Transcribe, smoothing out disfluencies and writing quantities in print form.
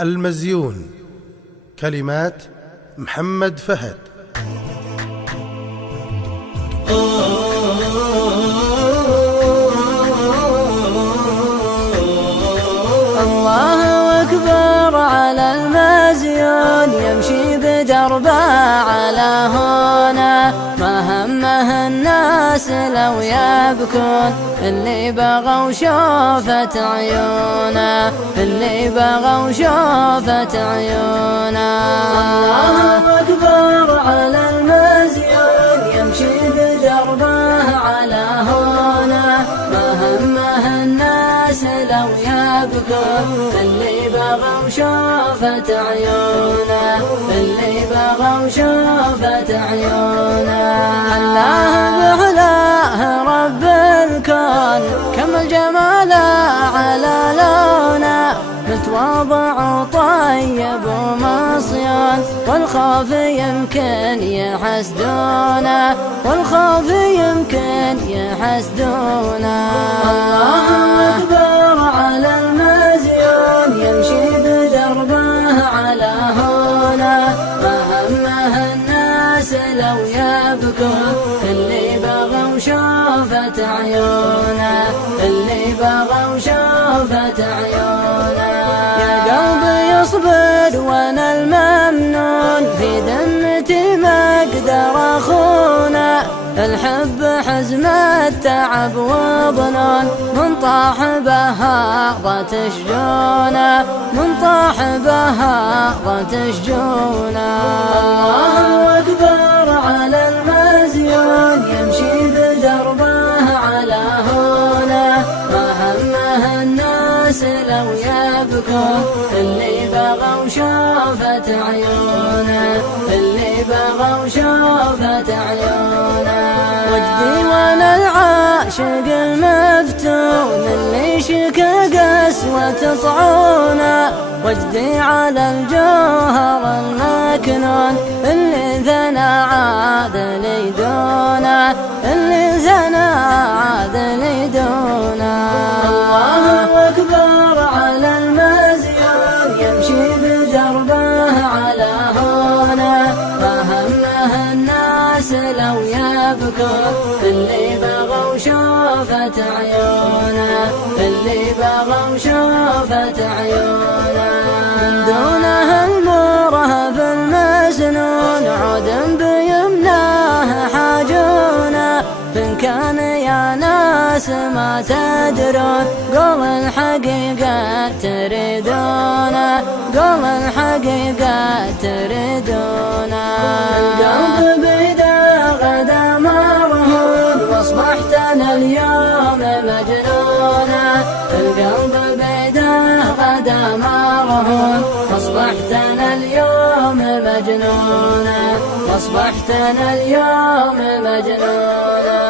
المزيون. كلمات محمد فهد. الله أكبر على المزيون، يمشي بدربه على هنا، ما همه الناس لو يبكون، اللي بغوا شوفة عيونه، اللي بغوا شوفة عيونه. الله أكبر على المزيون، يمشي بدربه على هنا، ما همه الناس لو يبكون، اللي بغوا شوفة عيونه، اللي بغوا شوفة عيونه. الله بعلاه رب الكون، كمل جماله على لونه، متواضع وطيب ومصيان، والخوف يمكن يحسدونه، والخوف يمكن يحسدونه. الله أكبر على المزيون، يمشي بدربه على هنا، ما همه الناس لو يبكون، اللي بغوا شوفة عيونه، اللي بغوا شوفة عيونه. يا قلبي اصبر وانا الممنون، في ذمتي ما اقدر اخونه، الحب حزم التعب وظنون، من طاح بها ضت شجونه، من طاح بها ضت شجونه. الله أكبر على المزيون، يمشي بدربه على هنا، ما همه الناس لو يبكون، اللي بغوا شوفة عيونه، اللي بغوا شوفة عيونه. وجدي وانا العاشق المفتون، اللي شكى قسوة طعونه، وجدي على الجوهر المكنون، اللي ثنى عادل دونه، اللي ثنى عادل دونه. الله أكبر على المزيون، يمشي بدربه على هنا، ما همه الناس لو يبكون، اللي بغوا شوفة عيونه، اللي بغوا شوفة عيونه. من دونه المرهف المسنون، عود بيمناه حاجونه، فإن كان يا ناس ما تدرون، قول الحقيقة تريدونه، قول الحقيقة تريدونه. القلب بيده غدا مرهون، واصبحت انا اليوم مجنونه، القلب بيده غدا مرهون، واصبحت انا اليوم مجنونه، واصبحت انا اليوم مجنونه.